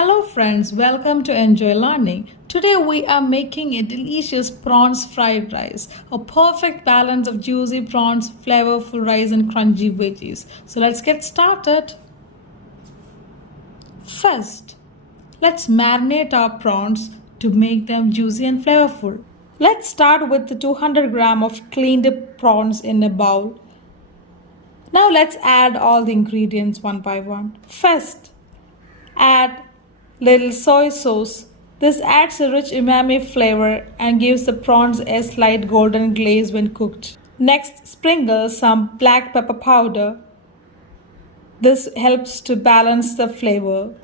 Hello friends, welcome to Enjoy Learning. Today we are making a delicious prawns fried rice, a perfect balance of juicy prawns, flavorful rice and crunchy veggies. So let's get started. First, let's marinate our prawns to make them juicy and flavorful. Let's start with the 200 gram of cleaned prawns in a bowl. Now let's add all the ingredients one by one. First, add little soy sauce. This adds a rich umami flavor and gives the prawns a slight golden glaze when cooked. Next, sprinkle some black pepper powder. This helps to balance the flavor.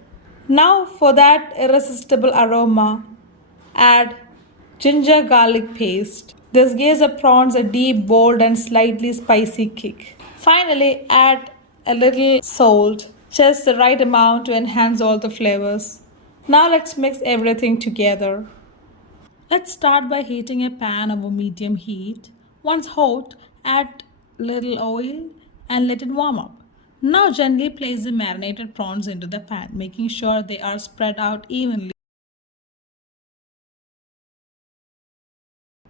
Now for that irresistible aroma, add ginger garlic paste. This gives the prawns a deep, bold and slightly spicy kick. Finally, add a little salt, just the right amount to enhance all the flavors. Now let's mix everything together. Let's start by heating a pan over medium heat. Once hot, add little oil and let it warm up. Now gently place the marinated prawns into the pan, making sure they are spread out evenly.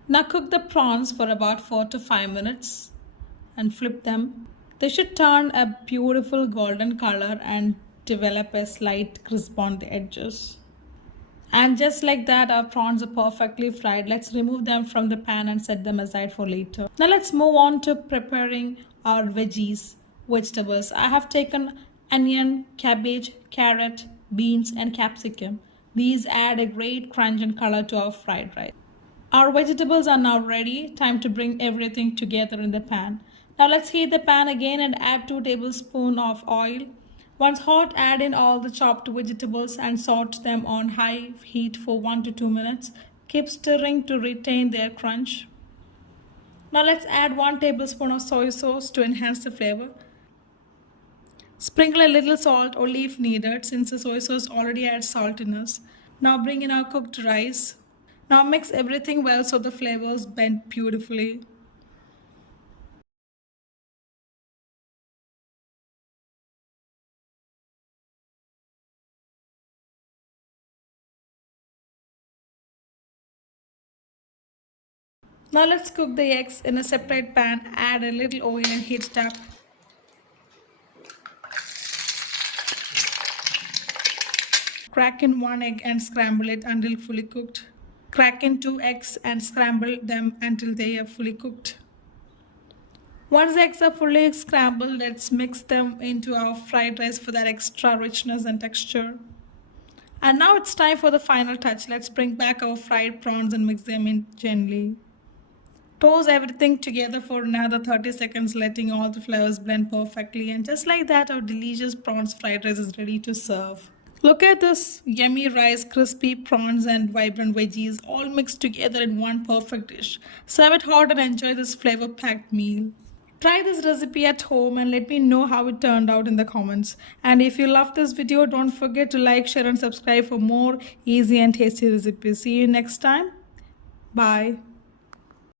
Now cook the prawns for about 4 to 5 minutes and flip them. They should turn a beautiful golden color and develop a slight crisp on the edges. And just like that, our prawns are perfectly fried. Let's remove them from the pan and set them aside for later. Now let's move on to preparing our vegetables. I have taken onion, cabbage, carrot, beans and capsicum. These add a great crunch and color to our fried rice. Our vegetables are now ready. Time to bring everything together in the pan. Now let's heat the pan again and add 2 tablespoons of oil. Once hot, add in all the chopped vegetables and saute them on high heat for 1 to 2 minutes. Keep stirring to retain their crunch. Now let's add 1 tablespoon of soy sauce to enhance the flavor. Sprinkle a little salt or leaf needed since the soy sauce already adds saltiness. Now bring in our cooked rice. Now mix everything well so the flavors blend beautifully. Now let's cook the eggs in a separate pan. Add a little oil and heat it up. Crack in 1 egg and scramble it until fully cooked. Crack in 2 eggs and scramble them until they are fully cooked. Once the eggs are fully scrambled, let's mix them into our fried rice for that extra richness and texture. And now it's time for the final touch. Let's bring back our fried prawns and mix them in gently. Toast everything together for another 30 seconds, letting all the flavors blend perfectly. And just like that, our delicious prawns fried rice is ready to serve. Look at this yummy rice, crispy prawns and vibrant veggies all mixed together in one perfect dish. Serve it hot and enjoy this flavor-packed meal. Try this recipe at home and let me know how it turned out in the comments. And if you love this video, don't forget to like, share and subscribe for more easy and tasty recipes. See you next time. Bye.